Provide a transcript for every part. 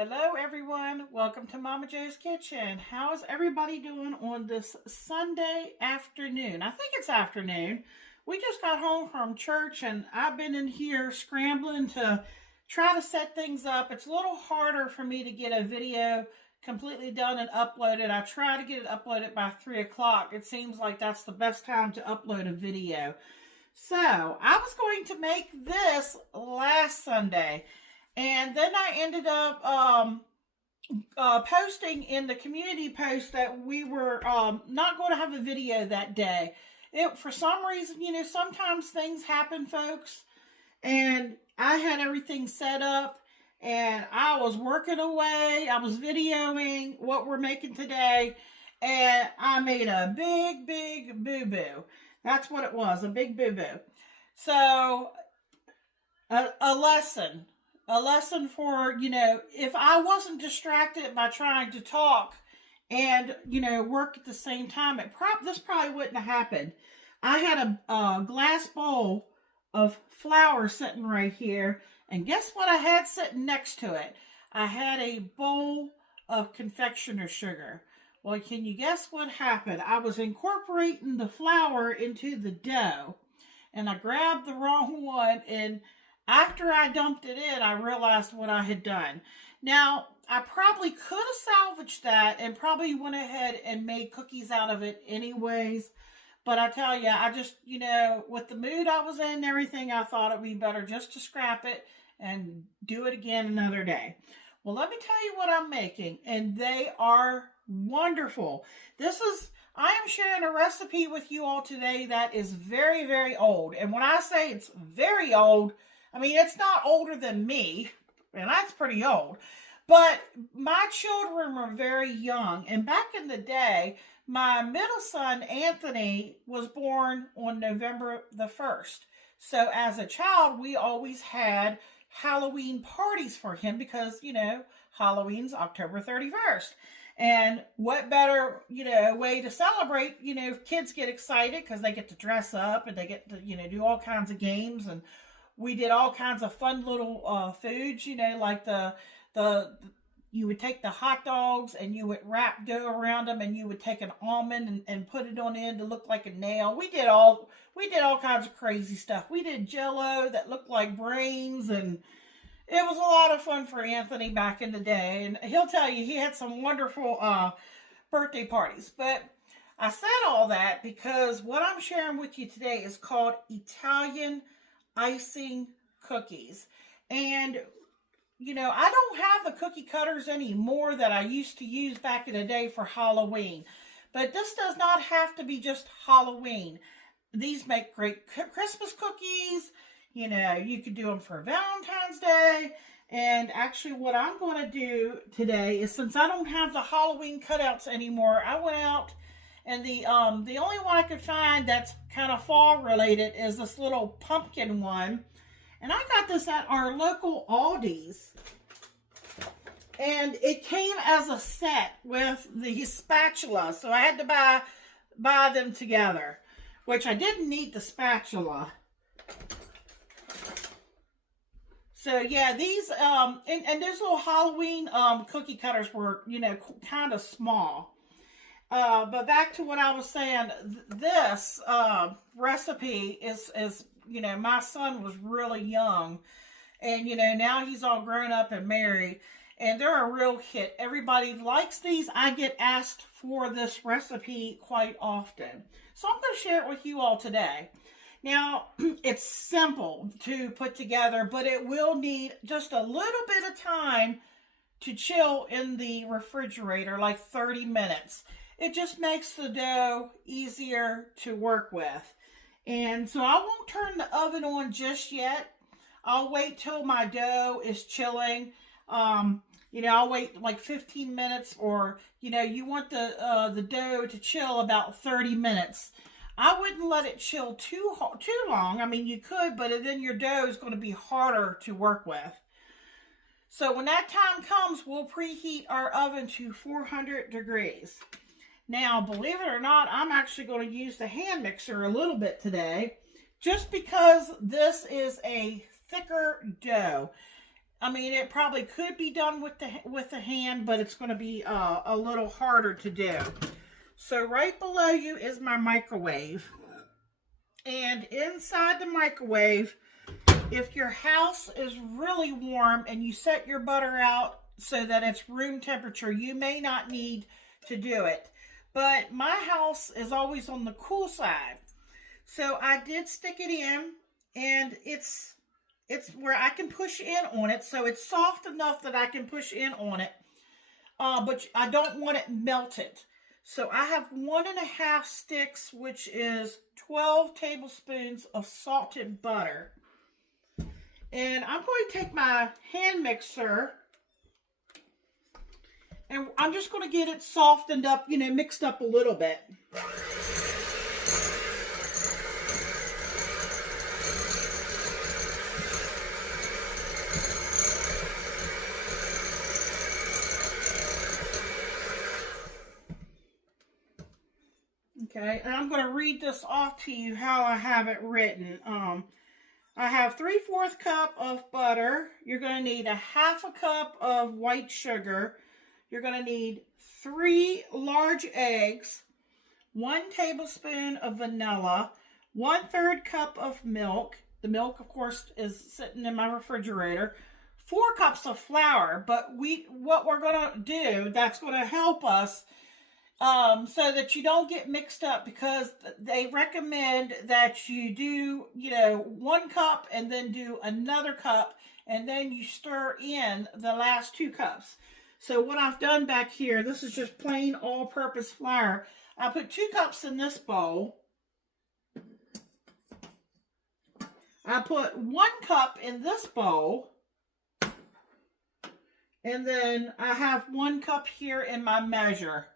Hello everyone, welcome to Mama Jo's Kitchen. How is everybody doing on this Sunday afternoon? I think it's afternoon. We just got home from church and I've been in here scrambling to try to set things up. It's a little harder for me to get a video completely done and uploaded. I try to get it uploaded by 3 o'clock. It seems like that's the best time to upload a video. So I was going to make this last Sunday. And then I ended up posting in the community post that we were not going to have a video that day. For some reason, sometimes things happen, folks. And I had everything set up and I was working away. I was videoing what we're making today. And I made a big, big boo-boo. That's what it was, a big boo-boo. So, a lesson. A lesson for, if I wasn't distracted by trying to talk and, work at the same time, this probably wouldn't have happened. I had a glass bowl of flour sitting right here. And guess what I had sitting next to it? I had a bowl of confectioner sugar. Well, can you guess what happened? I was incorporating the flour into the dough. And I grabbed the wrong one, and after I dumped it in, I realized what I had done. Now, I probably could have salvaged that and probably went ahead and made cookies out of it anyways. But I tell you, I just, with the mood I was in and everything, I thought it would be better just to scrap it and do it again another day. Well, let me tell you what I'm making, and they are wonderful. I am sharing a recipe with you all today that is very, very old. And when I say it's very old, I mean, it's not older than me, and that's pretty old. But my children were very young. And back in the day, my middle son, Anthony, was born on November the 1st. So as a child, we always had Halloween parties for him because, Halloween's October 31st. And what better, way to celebrate, kids get excited because they get to dress up and they get to, do all kinds of games. And we did all kinds of fun little foods, like you would take the hot dogs and you would wrap dough around them and you would take an almond and put it on the end to look like a nail. We did all kinds of crazy stuff. We did Jell-O that looked like brains, and it was a lot of fun for Anthony back in the day. And he'll tell you he had some wonderful birthday parties. But I said all that because what I'm sharing with you today is called Italian icing cookies. And I don't have the cookie cutters anymore that I used to use back in the day for Halloween, but this does not have to be just Halloween. These make great Christmas cookies. You could do them for Valentine's Day. And actually what I'm going to do today is, since I don't have the Halloween cutouts anymore, I went out and the only one I could find that's kind of fall related is this little pumpkin one. And I got this at our local Aldi's. And it came as a set with the spatula. So I had to buy them together, which I didn't need the spatula. So yeah, these and those little Halloween cookie cutters were, kind of small. But back to what I was saying, this recipe is, my son was really young, and, now he's all grown up and married, and they're a real hit. Everybody likes these. I get asked for this recipe quite often. So I'm going to share it with you all today. Now, it's simple to put together, but it will need just a little bit of time to chill in the refrigerator, like 30 minutes. It just makes the dough easier to work with. And so I won't turn the oven on just yet. I'll wait till my dough is chilling. I'll wait like 15 minutes, or, you want the dough to chill about 30 minutes. I wouldn't let it chill too long. I mean, you could, but then your dough is going to be harder to work with. So when that time comes, we'll preheat our oven to 400 degrees. Now, believe it or not, I'm actually going to use the hand mixer a little bit today, just because this is a thicker dough. I mean, it probably could be done with the hand, but it's going to be a little harder to do. So right below you is my microwave. And inside the microwave, if your house is really warm and you set your butter out so that it's room temperature, you may not need to do it. But my house is always on the cool side. So I did stick it in, and it's where I can push in on it. So it's soft enough that I can push in on it. But I don't want it melted. So I have 1.5 sticks, which is 12 tablespoons of salted butter. And I'm going to take my hand mixer, and I'm just going to get it softened up, mixed up a little bit. Okay, and I'm going to read this off to you how I have it written. I have 3/4 cup of butter. You're going to need 1/2 cup of white sugar. You're going to need 3 large eggs, 1 tablespoon of vanilla, 1/3 cup of milk. The milk, of course, is sitting in my refrigerator. 4 cups of flour. But what we're going to do that's going to help us so that you don't get mixed up, because they recommend that you do, 1 cup and then do another cup, and then you stir in the last 2 cups. So what I've done back here, this is just plain all-purpose flour. I put 2 cups in this bowl. I put 1 cup in this bowl. And then I have 1 cup here in my measure.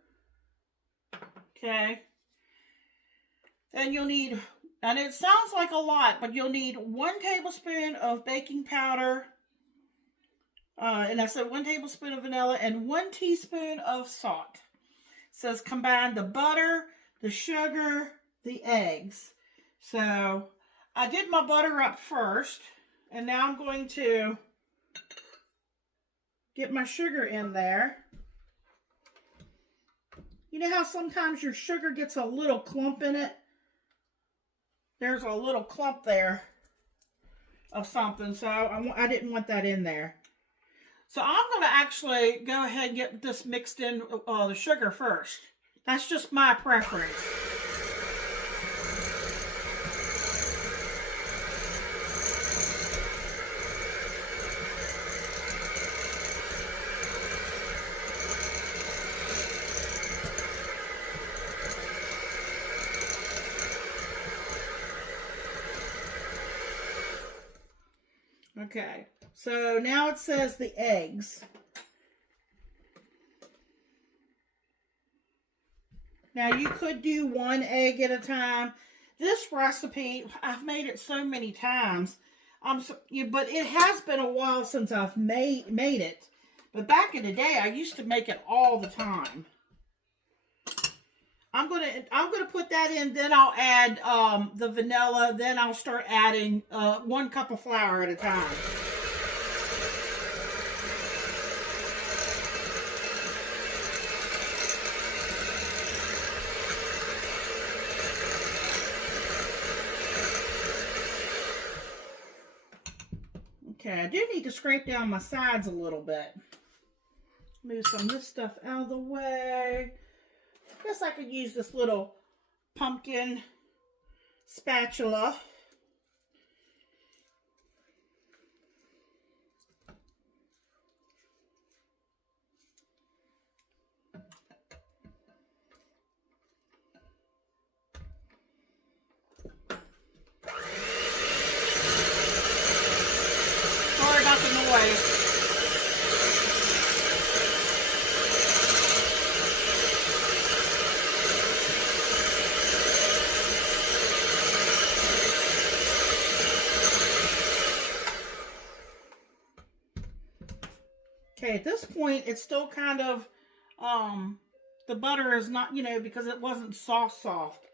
Okay, then you'll need, and it sounds like a lot, but you'll need 1 tablespoon of baking powder, and I said 1 tablespoon of vanilla, and 1 teaspoon of salt. It says combine the butter, the sugar, the eggs. So I did my butter up first, and now I'm going to get my sugar in there. You know how sometimes your sugar gets a little clump in it? There's a little clump there of something, so I didn't want that in there. So I'm going to actually go ahead and get this mixed in, the sugar first. That's just my preference. Okay, so now it says the eggs. Now you could do 1 egg at a time. This recipe, I've made it so many times. But it has been a while since I've made it. But back in the day, I used to make it all the time. I'm gonna put that in, then I'll add the vanilla, then I'll start adding 1 cup of flour at a time. Okay, I do need to scrape down my sides a little bit. Move some of this stuff out of the way. I guess I could use this little pumpkin spatula. Sorry about the noise. Okay, at this point, it's still kind of, the butter is not, because it wasn't soft.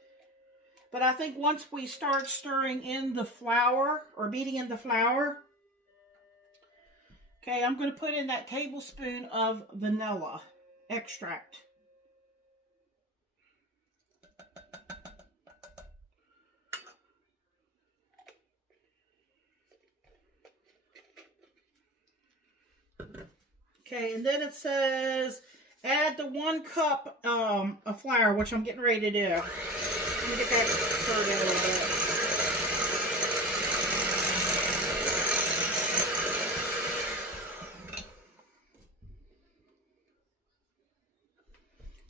But I think once we start stirring in the flour, or beating in the flour, Okay, I'm going to put in that tablespoon of vanilla extract. Okay, and then it says add the 1 cup of flour, which I'm getting ready to do. Let me get that stirred in a little bit.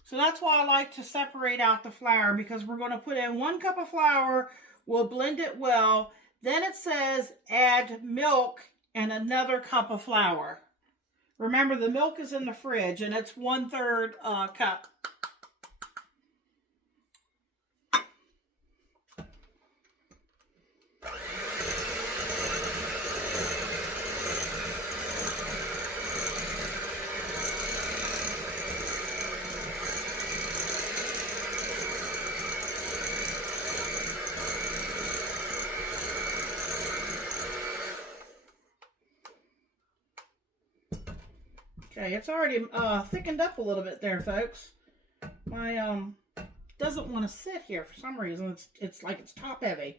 So that's why I like to separate out the flour, because we're going to put in 1 cup of flour. We'll blend it well. Then it says add milk and another cup of flour. Remember, the milk is in the fridge, and it's 1/3 cup. Okay, it's already thickened up a little bit there, folks. My doesn't want to sit here for some reason. It's like it's top heavy.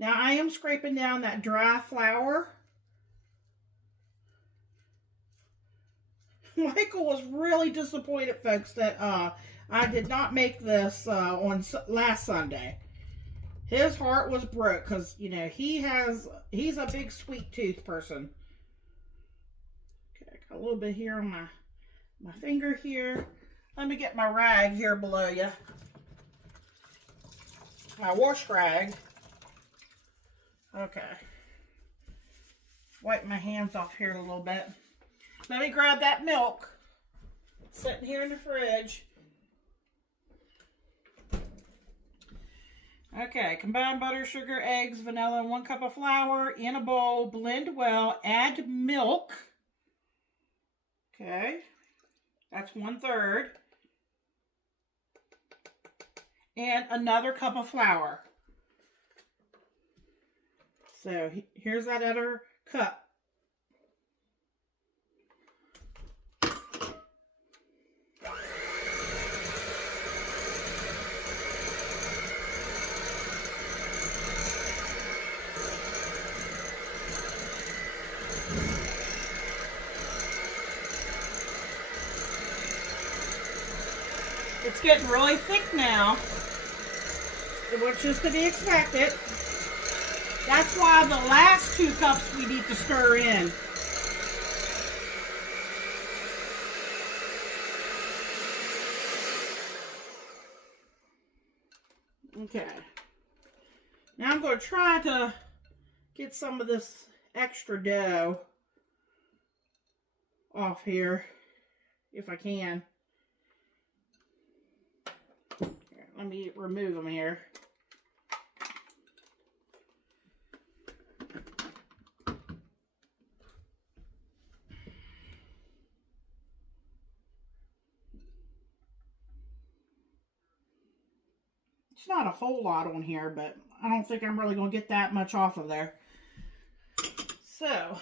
Now I am scraping down that dry flour. Michael was really disappointed, folks, that I did not make this on last Sunday. His heart was broke because, you know, he's a big sweet tooth person. Okay, got a little bit here on my finger here. Let me get my rag here below you. My wash rag. Okay. Wipe my hands off here a little bit. Let me grab that milk. Sitting here in the fridge. Okay, combine butter, sugar, eggs, vanilla, and 1 cup of flour in a bowl. Blend well. Add milk. Okay, that's 1/3. And another cup of flour. So here's that other cup. It's getting really thick now, which is to be expected. That's why the last 2 cups we need to stir in. Okay. Now I'm going to try to get some of this extra dough off here, if I can. Let me remove them here. It's not a whole lot on here, but I don't think I'm really going to get that much off of there. So,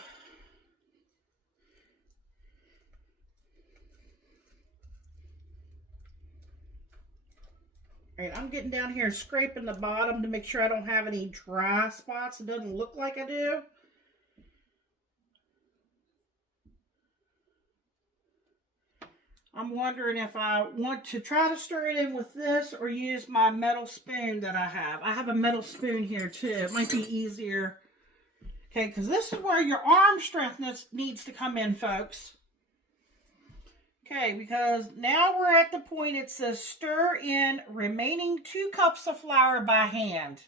all right, I'm getting down here scraping the bottom to make sure I don't have any dry spots. It doesn't look like I do. I'm wondering if I want to try to stir it in with this or use my metal spoon that I have. I have a metal spoon here too. It might be easier. Okay, because this is where your arm strength needs to come in, folks. Okay, because now we're at the point it says stir in remaining 2 cups of flour by hand.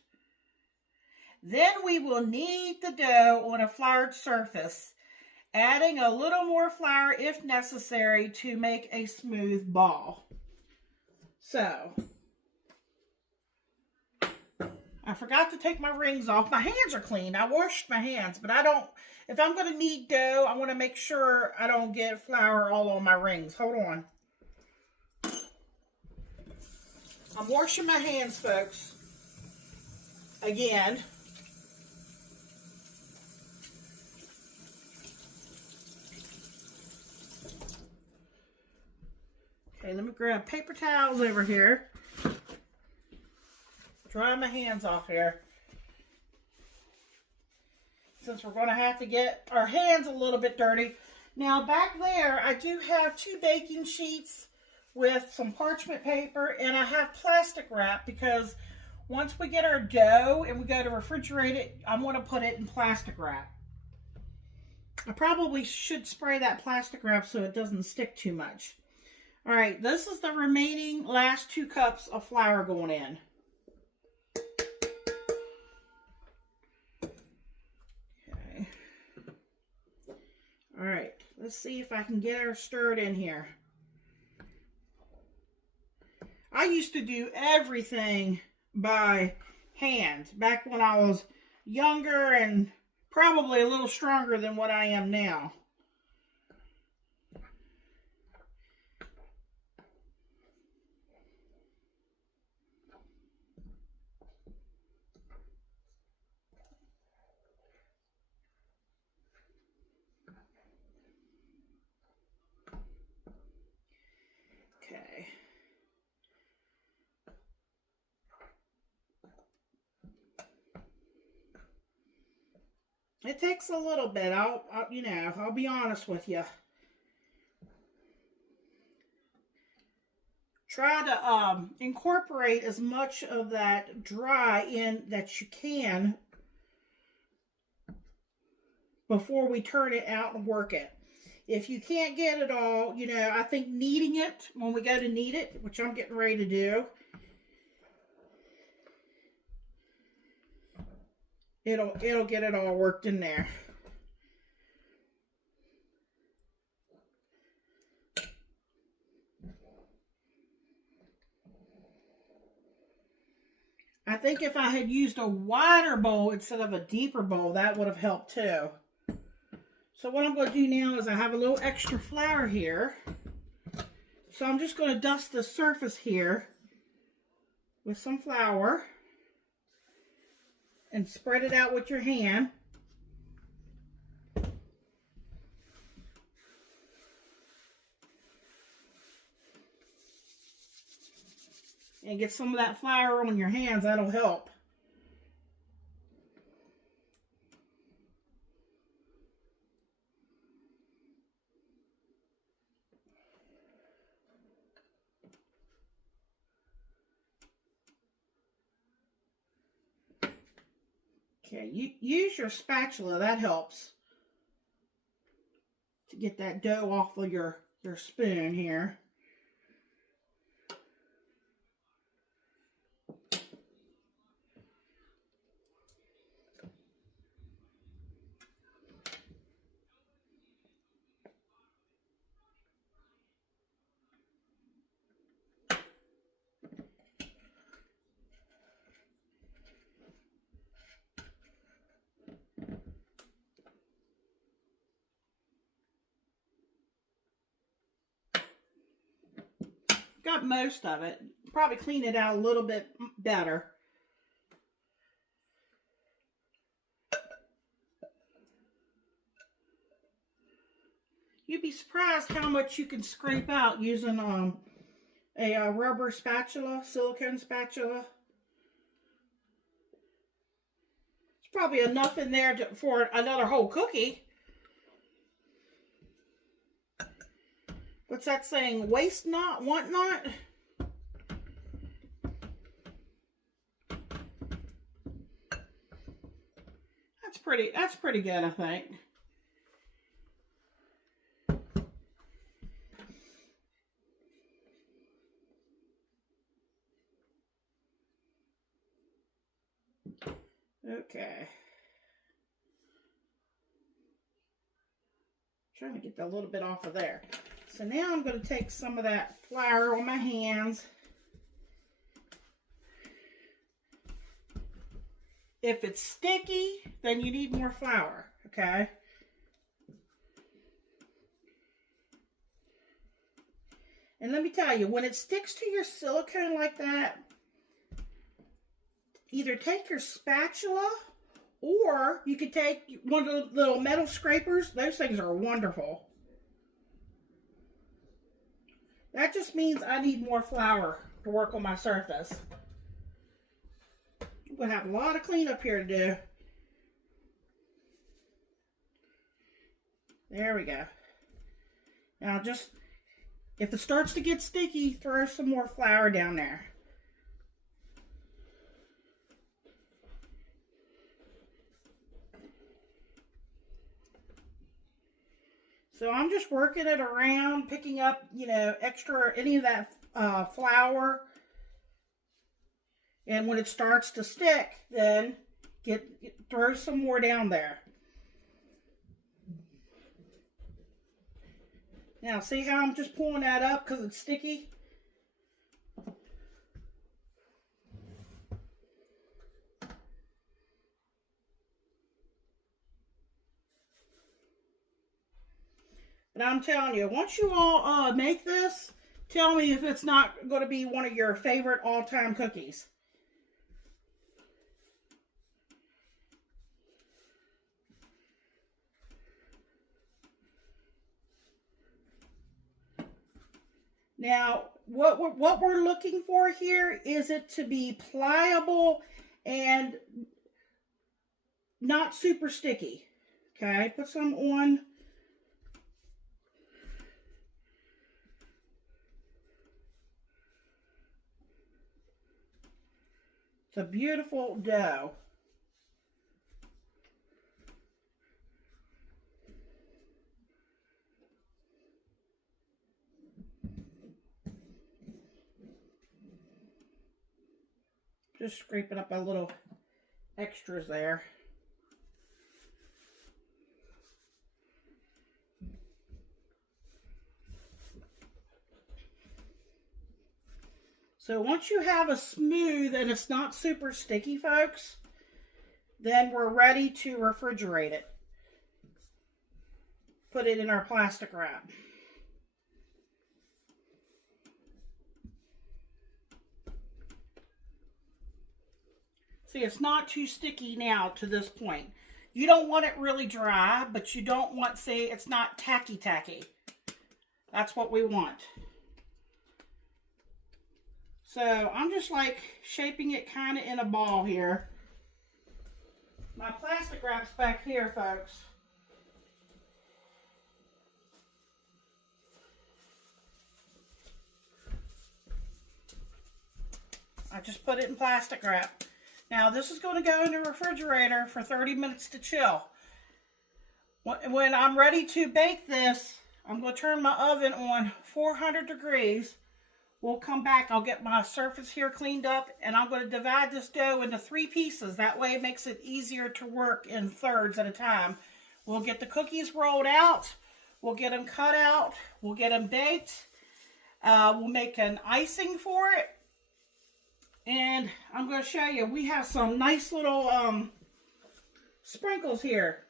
Then we will knead the dough on a floured surface, adding a little more flour if necessary to make a smooth ball. So, I forgot to take my rings off. My hands are clean. I washed my hands, but I don't, if I'm going to knead dough, I want to make sure I don't get flour all on my rings. Hold on. I'm washing my hands, folks. Again. me grab paper towels over here. Dry my hands off here. Since we're going to have to get our hands a little bit dirty. Now back there, I do have 2 baking sheets with some parchment paper, and I have plastic wrap because once we get our dough and we go to refrigerate it, I want to put it in plastic wrap. I probably should spray that plastic wrap so it doesn't stick too much. All right, this is the remaining last 2 cups of flour going in. Okay. All right, let's see if I can get her stirred in here. I used to do everything by hand back when I was younger and probably a little stronger than what I am now. Okay. It takes a little bit. I'll be honest with you. Try to incorporate as much of that dry in that you can before we turn it out and work it. If you can't get it all, I think kneading it, when we go to knead it, which I'm getting ready to do, it'll get it all worked in there. I think if I had used a wider bowl instead of a deeper bowl, that would have helped too. So what I'm going to do now is I have a little extra flour here. So I'm just going to dust the surface here with some flour and spread it out with your hand. And get some of that flour on your hands, that'll help. Okay, use your spatula, that helps to get that dough off of your spoon here. Got most of it. Probably clean it out a little bit better. You'd be surprised how much you can scrape out using a rubber spatula, silicone spatula. It's probably enough in there for another whole cookie. What's that saying? Waste not, want not? That's pretty good, I think. Okay. Trying to get a little bit off of there. So now I'm going to take some of that flour on my hands. If it's sticky, then you need more flour, okay? And let me tell you, when it sticks to your silicone like that, either take your spatula or you could take one of the little metal scrapers. Those things are wonderful. That just means I need more flour to work on my surface. I'm going to have a lot of cleanup here to do. There we go. Now just, if it starts to get sticky, throw some more flour down there. So I'm just working it around, picking up, you know, extra, any of that flour. And when it starts to stick, then throw some more down there. Now, see how I'm just pulling that up because it's sticky? And I'm telling you, once you all make this, tell me if it's not going to be one of your favorite all-time cookies. Now, what we're looking for here is it to be pliable and not super sticky. Okay, put some on. It's a beautiful dough. Just scraping up a little extras there. So once you have a smooth and it's not super sticky, folks, then we're ready to refrigerate it. Put it in our plastic wrap. See, it's not too sticky now to this point. You don't want it really dry, but you don't want, say, it's not tacky. That's what we want. So I'm just like shaping it kind of in a ball here. My plastic wrap's back here, folks. I just put it in plastic wrap. Now this is going to go in the refrigerator for 30 minutes to chill. When I'm ready to bake this, I'm going to turn my oven on 400 degrees. We'll come back. I'll get my surface here cleaned up, and I'm going to divide this dough into 3 pieces. That way it makes it easier to work in thirds at a time. We'll get the cookies rolled out. We'll get them cut out. We'll get them baked. We'll make an icing for it. And I'm going to show you, we have some nice little sprinkles here.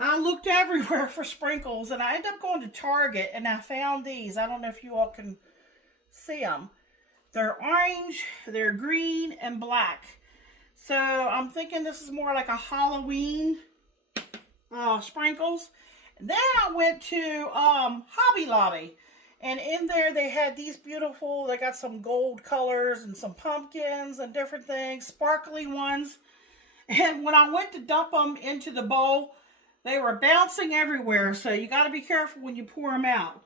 I looked everywhere for sprinkles, and I ended up going to Target, and I found these. I don't know if you all can see them. They're orange, they're green, and black. So I'm thinking this is more like a Halloween sprinkles. And then I went to Hobby Lobby. And in there they had these beautiful, they got some gold colors and some pumpkins and different things, sparkly ones. And when I went to dump them into the bowl, they were bouncing everywhere. So you got to be careful when you pour them out.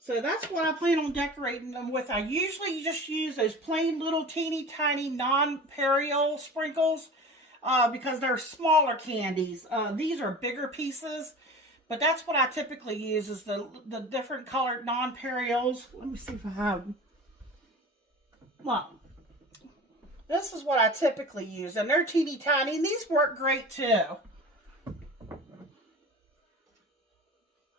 So that's what I plan on decorating them with. I usually just use those plain little teeny tiny non-peril sprinkles because they're smaller candies. These are bigger pieces. But that's what I typically use is the different colored non-perils. Let me see if I have them. Well, this is what I typically use. And they're teeny tiny. And these work great too.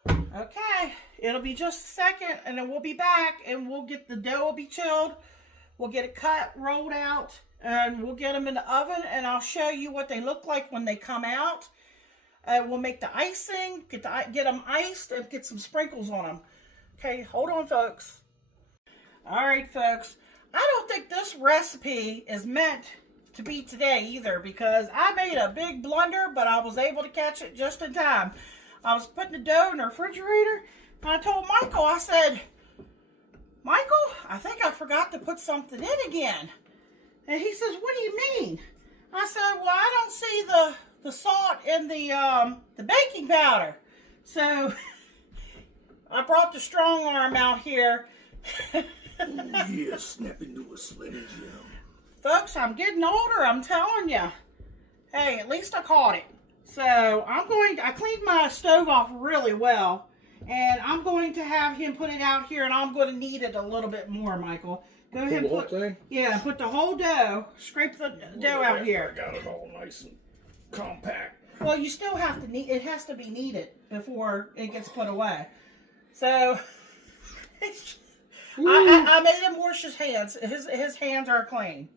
Okay. It'll be just a second. And then we'll be back. And we'll get the dough will be chilled. We'll get it cut, rolled out. And we'll get them in the oven. And I'll show you what they look like when they come out. We'll make the icing, get them iced, and get some sprinkles on them. Okay, hold on, folks. All right, folks. I don't think this recipe is meant to be today either because I made a big blunder, but I was able to catch it just in time. I was putting the dough in the refrigerator. I told Michael, I said, Michael, I think I forgot to put something in again. And he says, what do you mean? I said, well, I don't see the salt in the baking powder. So I brought the strong arm out here. Oh, yeah, snap into a Slim Jim. Folks, I'm getting older, I'm telling you. Hey, at least I caught it. So I cleaned my stove off really well. And I'm going to have him put it out here, and I'm going to knead it a little bit more, Michael. Go ahead and put the whole thing? Yeah, put the whole dough, scrape the dough out here. I got it all nice and compact. Well, you still have to knead, it has to be kneaded before it gets put away. So, I made him wash his hands. His hands are clean.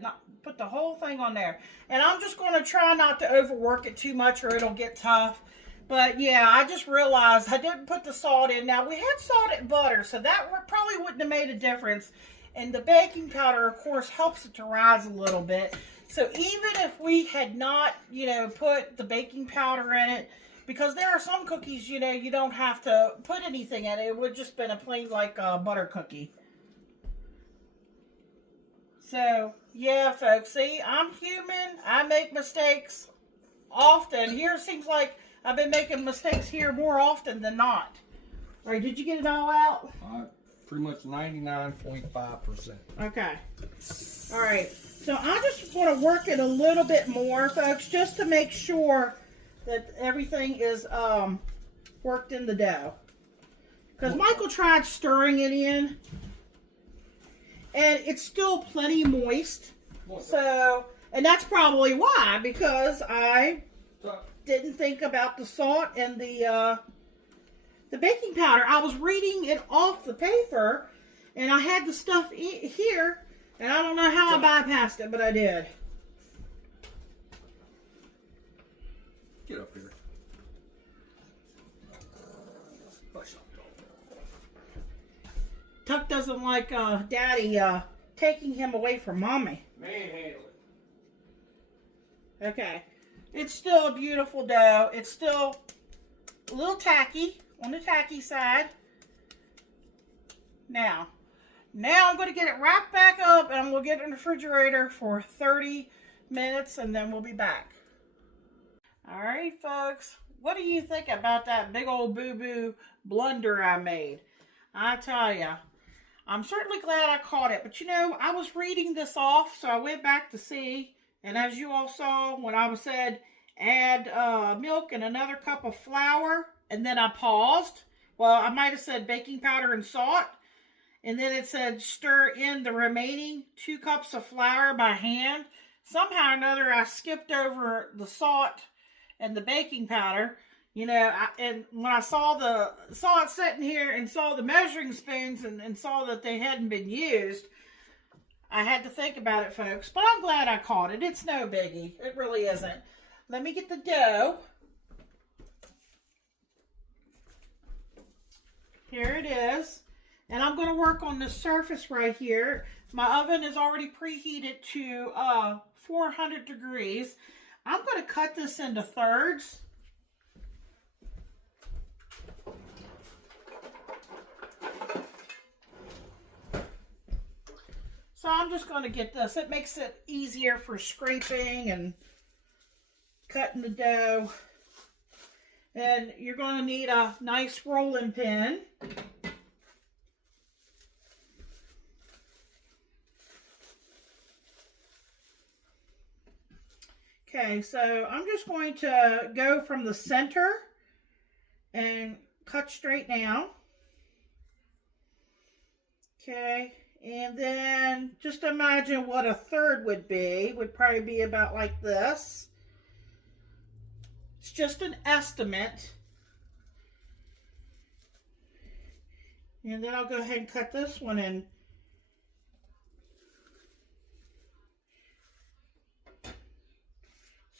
Not put the whole thing on there. And I'm just going to try not to overwork it too much or it'll get tough. But yeah, I just realized I didn't put the salt in. Now, we had salted butter, so that probably wouldn't have made a difference. And the baking powder, of course, helps it to rise a little bit. So even if we had not, put the baking powder in it, because there are some cookies, you don't have to put anything in it. It would just been a plain, like, butter cookie. So, yeah, folks, see, I'm human. I make mistakes often. Here it seems like I've been making mistakes here more often than not. All right, did you get it all out? Pretty much 99.5%. Okay. All right. So I just want to work it a little bit more, folks, just to make sure that everything is worked in the dough. Because Michael tried stirring it in, and it's still plenty moist. So, and that's probably why, because I didn't think about the salt and the baking powder. I was reading it off the paper, and I had the stuff here, and I don't know how I bypassed it, but I did. Get up here. Tuck doesn't like Daddy taking him away from Mommy. Manhandle it. Okay. It's still a beautiful dough. It's still a little tacky, on the tacky side. Now I'm going to get it wrapped back up, and we'll get it in the refrigerator for 30 minutes, and then we'll be back. All right, folks. What do you think about that big old boo-boo blunder I made? I tell ya, I'm certainly glad I caught it. But, I was reading this off, so I went back to see. And as you all saw, when I said add milk and another cup of flour, and then I paused. Well, I might have said baking powder and salt. And then it said stir in the remaining 2 cups of flour by hand. Somehow or another, I skipped over the salt and the baking powder. And when I saw it sitting here and saw the measuring spoons and saw that they hadn't been used, I had to think about it, folks. But I'm glad I caught it. It's no biggie. It really isn't. Let me get the dough. Here it is. And I'm going to work on the surface right here. My oven is already preheated to 400 degrees. I'm going to cut this into thirds. So I'm just going to get this. It makes it easier for scraping and cutting the dough. And you're going to need a nice rolling pin. Okay, so I'm just going to go from the center and cut straight down. Okay. And then just imagine what a third would be. Would probably be about like this. It's just an estimate. And then I'll go ahead and cut this one in.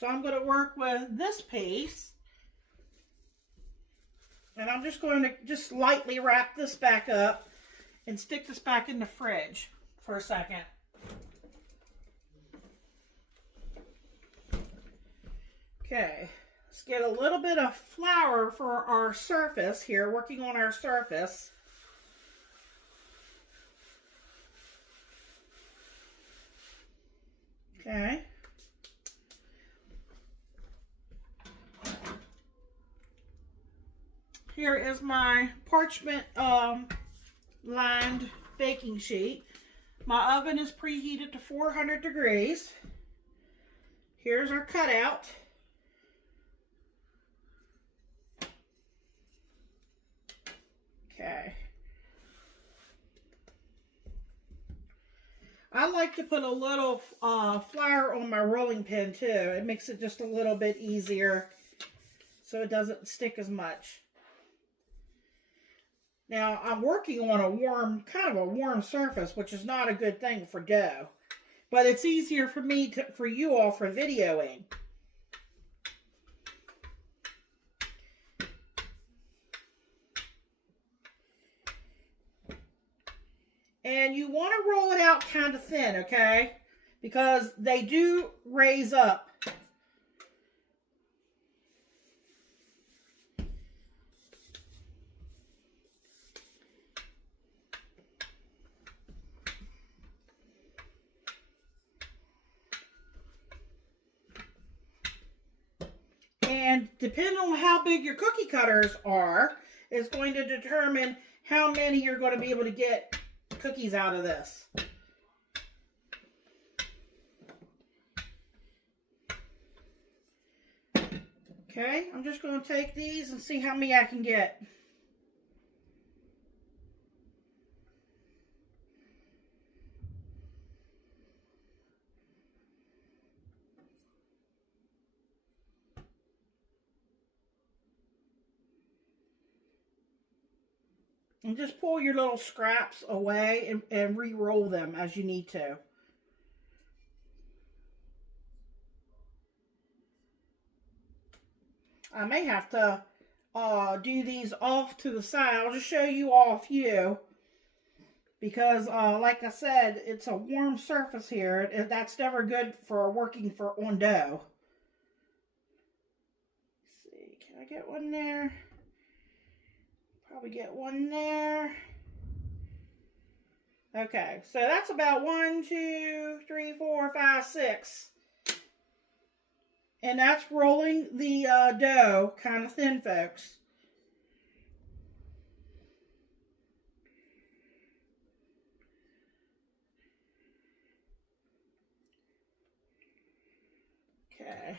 So I'm going to work with this piece. And I'm just going to lightly wrap this back up and stick this back in the fridge for a second. Okay, let's get a little bit of flour for our surface here, working on our surface. Okay. Here is my parchment lined baking sheet. My oven is preheated to 400 degrees. Here's our cutout. Okay. I like to put a little flour on my rolling pin too. It makes it just a little bit easier so it doesn't stick as much. Now I'm working on a warm, kind of a warm surface, which is not a good thing for dough. But it's easier for me to, for you all for videoing. And you want to roll it out kind of thin, okay? Because they do raise up. And depending on how big your cookie cutters are, is going to determine how many you're going to be able to get cookies out of this. Okay, I'm just going to take these and see how many I can get. And just pull your little scraps away and re-roll them as you need to. I may have to do these off to the side. I'll just show you all a few. Because like I said, it's a warm surface here. That's never good for working on dough. Let's see, can I get one there? Probably get one there. Okay, so that's about 1, 2, 3, 4, 5, 6. And that's rolling the dough kind of thin, folks. Okay.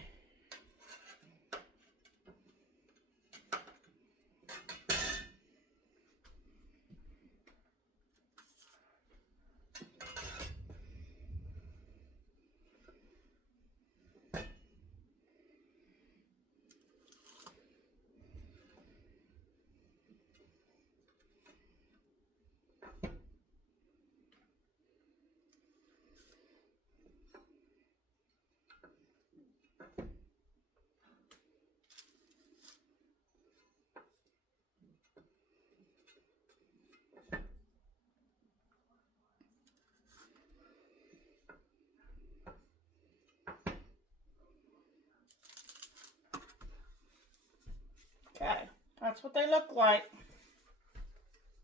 Okay, that's what they look like.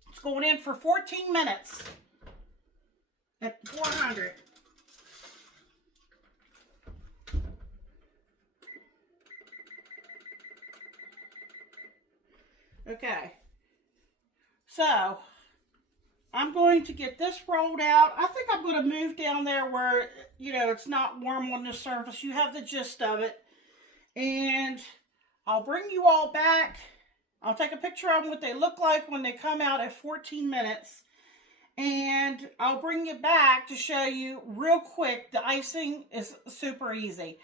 It's going in for 14 minutes at 400. Okay, so I'm going to get this rolled out. I think I'm going to move down there where, you know, it's not warm on the surface. You have the gist of it. And I'll bring you all back. I'll take a picture of them, what they look like when they come out at 14 minutes. And I'll bring you back to show you real quick. The icing is super easy.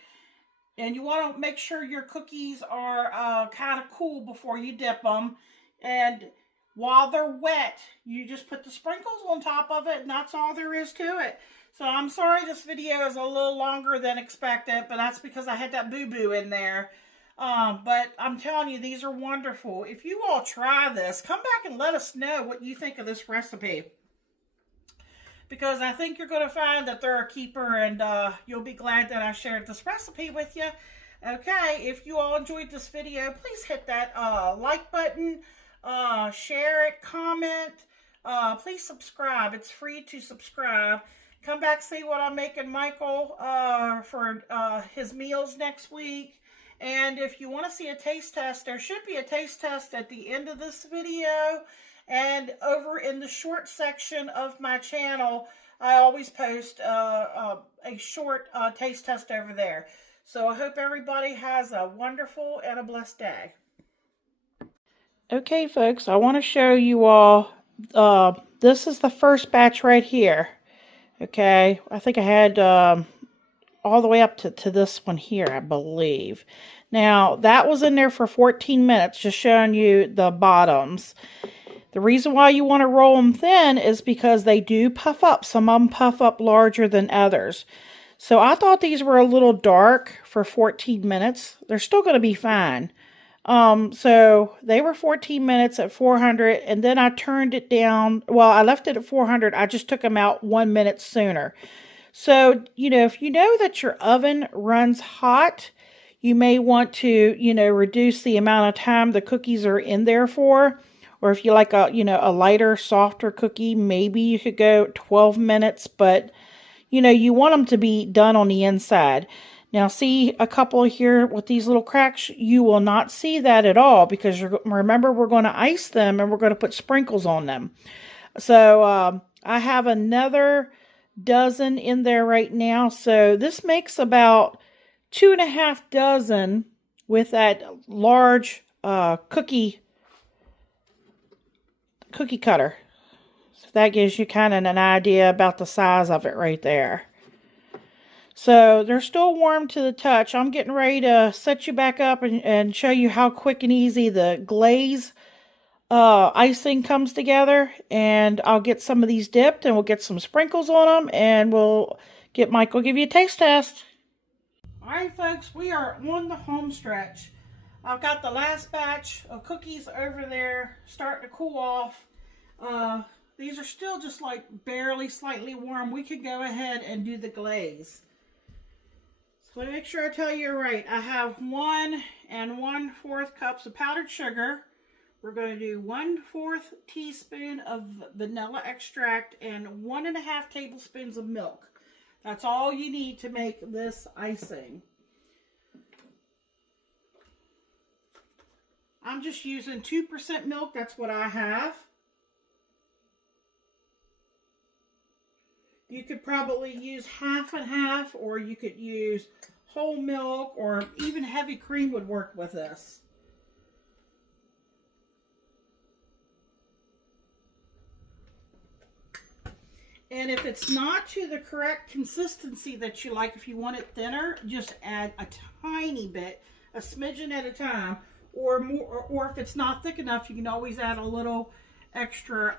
And you want to make sure your cookies are kind of cool before you dip them. And while they're wet, you just put the sprinkles on top of it, and that's all there is to it. So I'm sorry this video is a little longer than expected, but that's because I had that boo-boo in there. But I'm telling you, these are wonderful. If you all try this, come back and let us know what you think of this recipe. Because I think you're going to find that they're a keeper, and you'll be glad that I shared this recipe with you. Okay, if you all enjoyed this video, please hit that like button, share it, comment, please subscribe. It's free to subscribe. Come back, see what I'm making Michael for his meals next week. And if you want to see a taste test, there should be a taste test at the end of this video. And over in the short section of my channel, I always post a short taste test over there. So I hope everybody has a wonderful and a blessed day. Okay, folks, I want to show you all, this is the first batch right here. Okay, I think I had all the way up to this one here, I believe. Now, that was in there for 14 minutes, just showing you the bottoms. The reason why you want to roll them thin is because they do puff up. Some of them puff up larger than others. So I thought these were a little dark for 14 minutes. They're still going to be fine. So they were 14 minutes at 400, and then I turned it down. Well, I left it at 400. I just took them out 1 minute sooner. So, if you know that your oven runs hot, you may want to, reduce the amount of time the cookies are in there for. Or if you like a lighter, softer cookie, maybe you could go 12 minutes, but you want them to be done on the inside. Now, see a couple here with these little cracks? You will not see that at all because remember, we're going to ice them and we're going to put sprinkles on them. So, I have another dozen in there right now. So, this makes about 2.5 dozen with that large cookie cutter. So that gives you kind of an idea about the size of it right there. So they're still warm to the touch. I'm getting ready to set you back up and show you how quick and easy the glaze icing comes together. And I'll get some of these dipped and we'll get some sprinkles on them and we'll get Michael give you a taste test. Alright folks, we are on the home stretch. I've got the last batch of cookies over there starting to cool off. These are still just like barely slightly warm. We could go ahead and do the glaze. So let me make sure I tell you right. I have 1 1/4 cups of powdered sugar. We're going to do 1/4 teaspoon of vanilla extract and 1.5 tablespoons of milk. That's all you need to make this icing. I'm just using 2% milk. That's what I have. You could probably use half and half, or you could use whole milk, or even heavy cream would work with this. And if it's not to the correct consistency that you like, if you want it thinner, just add a tiny bit, a smidgen at a time. Or more, or if it's not thick enough, you can always add a little extra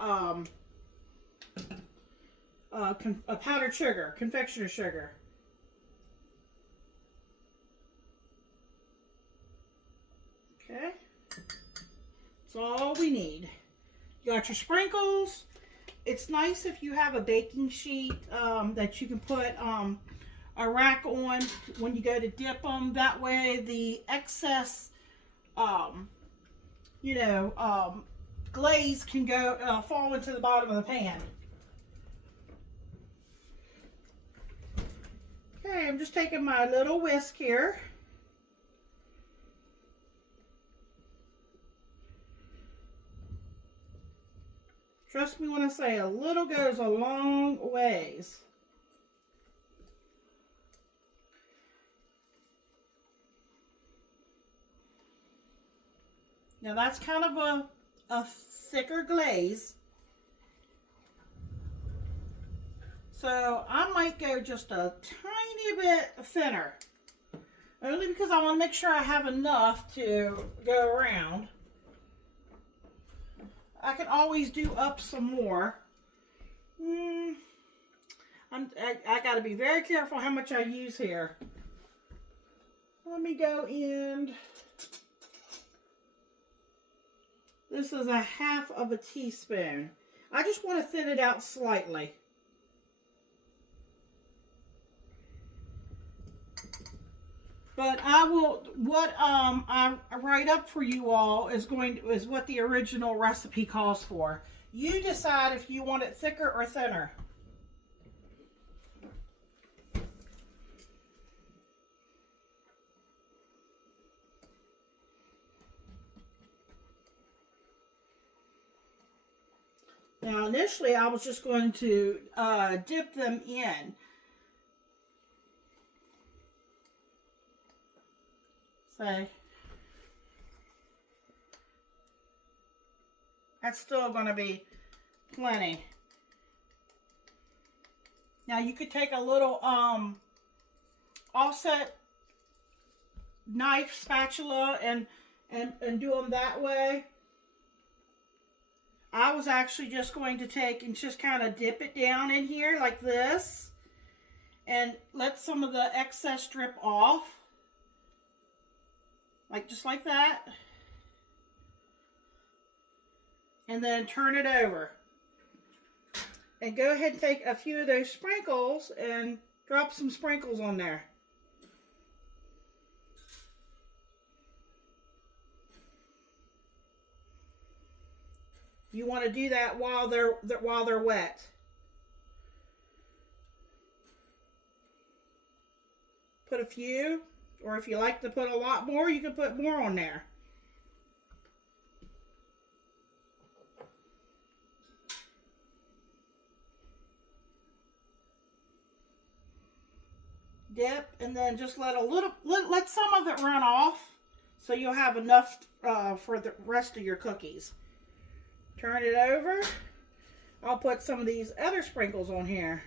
powdered sugar, confectioner sugar. Okay, that's all we need. You got your sprinkles. It's nice if you have a baking sheet that you can put a rack on when you go to dip them. That way the excess glaze can go fall into the bottom of the pan. Okay, I'm just taking my little whisk here. Trust me when I say a little goes a long ways. Now that's kind of a thicker glaze. So I might go just a tiny bit thinner. Only because I want to make sure I have enough to go around. I can always do up some more. I got to be very careful how much I use here. Let me go in. This is 1/2 teaspoon. I just want to thin it out slightly. But I will, what I write up for you all is what the original recipe calls for. You decide if you want it thicker or thinner. Now, initially, I was just going to dip them in. So, that's still going to be plenty. Now, you could take a little offset knife spatula and do them that way. I was actually just going to take and just kind of dip it down in here like this and let some of the excess drip off. Just like that. And then turn it over. And go ahead and take a few of those sprinkles and drop some sprinkles on there. You want to do that while they're wet. Put a few, or if you like to put a lot more, you can put more on there. Dip, and then just let some of it run off, so you'll have enough for the rest of your cookies. Turn it over. I'll put some of these other sprinkles on here.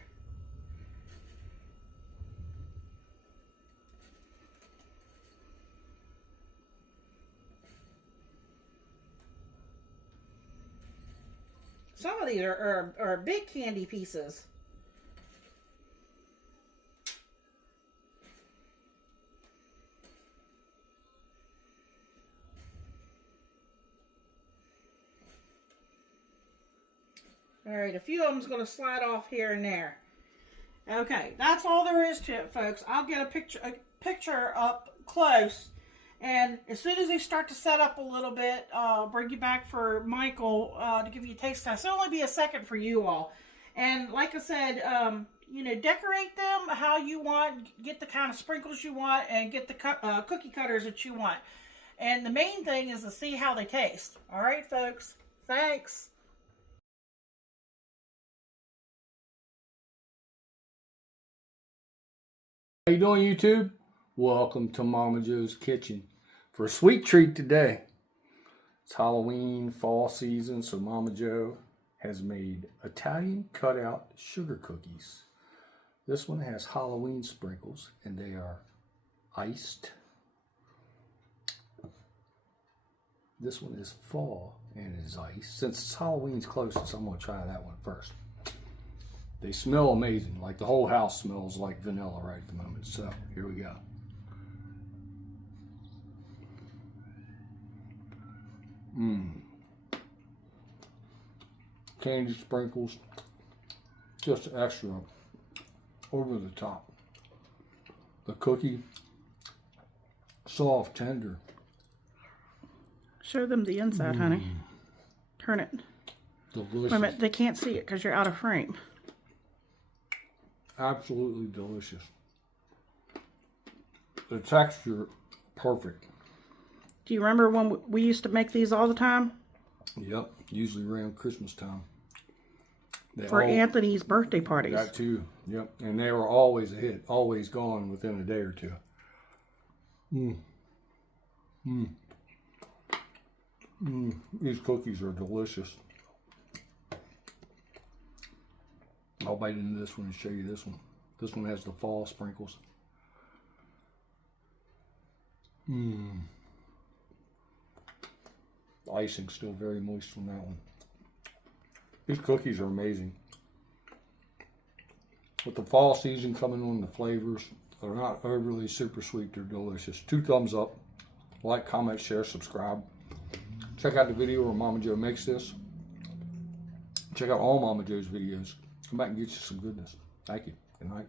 Some of these are big candy pieces. All right, a few of them's going to slide off here and there. Okay, that's all there is to it, folks. I'll get a picture up close, and as soon as they start to set up a little bit, I'll bring you back for Michael to give you a taste test. It'll only be a second for you all. And like I said, you know, decorate them how you want, get the kind of sprinkles you want, and get the cookie cutters that you want. And the main thing is to see how they taste. All right, folks. Thanks. How you doing, YouTube? Welcome to Mama Joe's Kitchen for a sweet treat today. It's Halloween, fall season, so Mama Joe has made Italian cutout sugar cookies. This one has Halloween sprinkles, and they are iced. This one is fall and is iced. Since Halloween's closest, I'm going to try that one first. They smell amazing. Like the whole house smells like vanilla right at the moment. So here we go. Candy sprinkles, just extra over the top. The cookie, soft, tender. Show them the inside, honey. Turn it. Delicious. Wait a minute, they can't see it because you're out of frame. Absolutely delicious. The texture, perfect. Do you remember when we used to make these all the time? Yep, usually around Christmas time. For Anthony's birthday parties. That too, yep. And they were always a hit, always gone within a day or two. These cookies are delicious. I'll bite into this one and show you this one. This one has the fall sprinkles. The icing's still very moist from that one. These cookies are amazing. With the fall season coming on, the flavors are not overly super sweet. They're delicious. 2 thumbs up. Like, comment, share, subscribe. Check out the video where Mama Joe makes this. Check out all Mama Joe's videos. Come back and get you some goodness. Thank you. Good night.